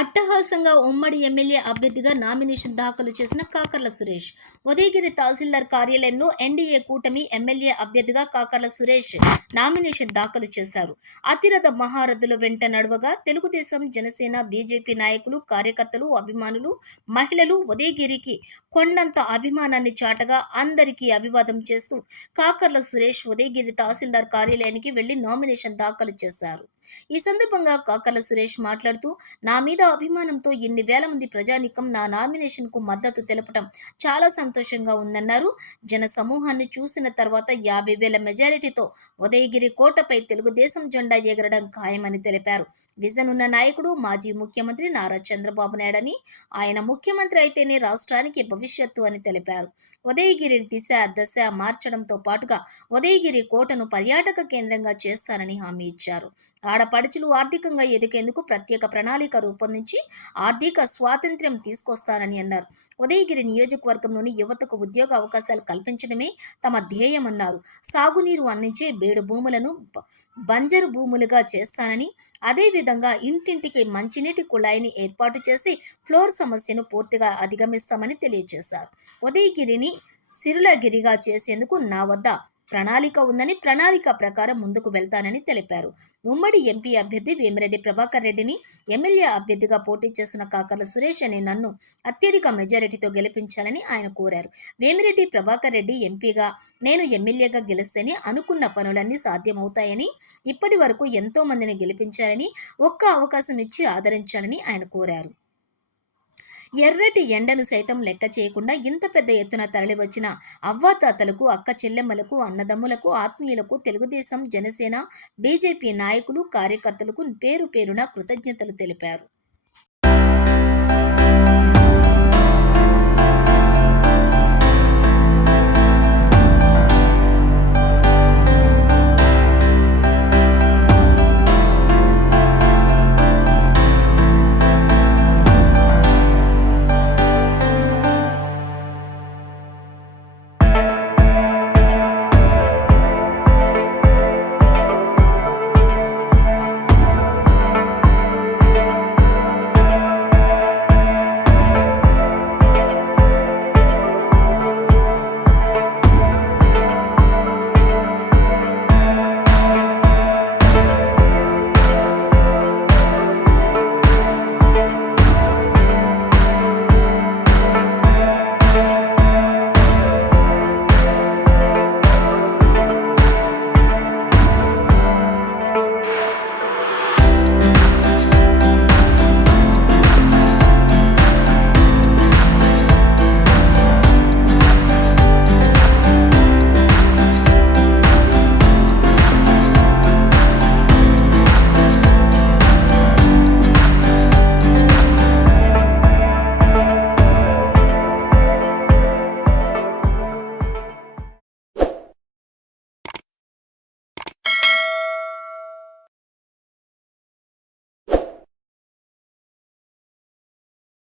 అట్టహాసంగా ఉమ్మడి ఎమ్మెల్యే అభ్యర్థిగా నామినేషన్ దాఖలు చేసిన కాకర్ల సురేష్. ఉదయగిరి తహసీల్దార్ కార్యాలయంలో ఎన్డీఏ కూటమి ఎమ్మెల్యే అభ్యర్థిగా కాకర్ల సురేష్ నామినేషన్ దాఖలు చేశారు. అతిరథ మహారథుల వెంట నడవగా తెలుగుదేశం జనసేన బీజేపీ నాయకులు కార్యకర్తలు అభిమానులు మహిళలు ఉదయగిరికి కొండంత అభిమానాన్ని చాటగా అందరికీ అభివాదం చేస్తూ కాకర్ల సురేష్ ఉదయగిరి తహసీల్దార్ కార్యాలయానికి వెళ్ళి నామినేషన్ దాఖలు చేశారు. ఈ సందర్భంగా కాకర్ల సురేష్ మాట్లాడుతూ నా మీద అభిమానంతో ఇన్ని వేల మంది ప్రజానికం నా నామినేషన్కు మద్దతు తెలపడం చాలా సంతోషంగా ఉందన్నారు. జన సమూహాన్ని చూసిన తర్వాత యాభై వేల మెజారిటీతో ఉదయగిరి కోటపై తెలుగుదేశం జెండా ఎగరడం ఖాయమని తెలిపారు. విజన్ ఉన్న నాయకుడు మాజీ ముఖ్యమంత్రి నారా చంద్రబాబు నాయుడని ఆయన ముఖ్యమంత్రి అయితేనే రాష్ట్రానికి భవిష్యత్తు అని తెలిపారు. ఉదయగిరి దిశ దశ మార్చడంతో పాటుగా ఉదయగిరి కోటను పర్యాటక కేంద్రంగా చేస్తానని హామీ ఇచ్చారు. ఆడపడుచులు ఆర్థికంగా ఎదిగేందుకు ప్రత్యేక ప్రణాళిక నుంచి ఆర్థిక స్వాతంత్ర్యం తీసుకొస్తానని అన్నారు. ఉదయగిరి నియోజకవర్గంలోని యువతకు ఉద్యోగ అవకాశాలు కల్పించడమే తమ ధ్యేయమన్నారు. సాగునీరు అందించే బేడు భూములను బంజరు భూములుగా చేస్తానని అదేవిధంగా ఇంటింటికి మంచినీటి కుళాయిని ఏర్పాటు చేసి ఫ్లోర్ సమస్యను పూర్తిగా అధిగమిస్తామని తెలియజేశారు. ఉదయగిరిని సిరులగిరిగా చేసేందుకు నా వద్ద ప్రణాళిక ఉందని ప్రణాళిక ప్రకారం ముందుకు వెళ్తానని తెలిపారు. ఉమ్మడి ఎంపీ అభ్యర్థి వేమిరెడ్డి ప్రభాకర్ రెడ్డిని ఎమ్మెల్యే అభ్యర్థిగా పోటీ చేసిన కాకర్ల సురేష్ అనే నన్ను అత్యధిక మెజారిటీతో గెలిపించాలని ఆయన కోరారు. వేమిరెడ్డి ప్రభాకర్ రెడ్డి ఎంపీగా నేను ఎమ్మెల్యేగా గెలిస్తేనే అనుకున్న పనులన్నీ సాధ్యమవుతాయని ఇప్పటి వరకు ఎంతో మందిని గెలిపించారని ఒక్క అవకాశం ఇచ్చి ఆదరించాలని ఆయన కోరారు. ఎర్రటి ఎండను సైతం లెక్క చేయకుండా ఇంత పెద్ద ఎత్తున తరలివచ్చిన అవ్వాతాతలకు అక్క చెల్లెమ్మలకు అన్నదమ్ములకు ఆత్మీయులకు తెలుగుదేశం జనసేన బీజేపీ నాయకులు కార్యకర్తలకు పేరు పేరున కృతజ్ఞతలు తెలిపారు.